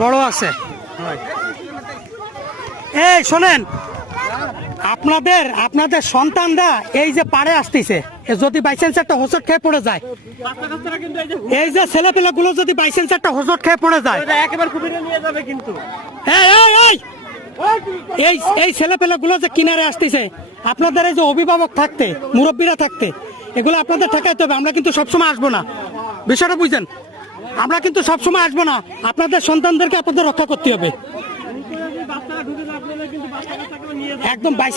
বড় আছে। এই শোনেন, আপনাদের সন্তানরা এই যে পাড়ে আসতেছে, যদি বাইচান্স একটা হোঁচট খেয়ে পড়ে যায়, এই যে ছেলেপেলে গুলো যদি বাইচান্স একটা হোঁচট খেয়ে পড়ে যায়, এই ছেলেপেলে গুলো যে কিনারে আসতেছে, আপনাদের এই যে অভিভাবক থাকতে, মুরব্বীরা থাকতে, এগুলো আপনাদের ঠেকাইতে হবে। আমরা কিন্তু সবসময় আসবো না, বিষয়টা বুঝছেন? আমরা কিন্তু সবসময় আসবো না, আপনাদের সন্তানদেরকে আপনাদের রক্ষা করতে হবে। একদম বাইশ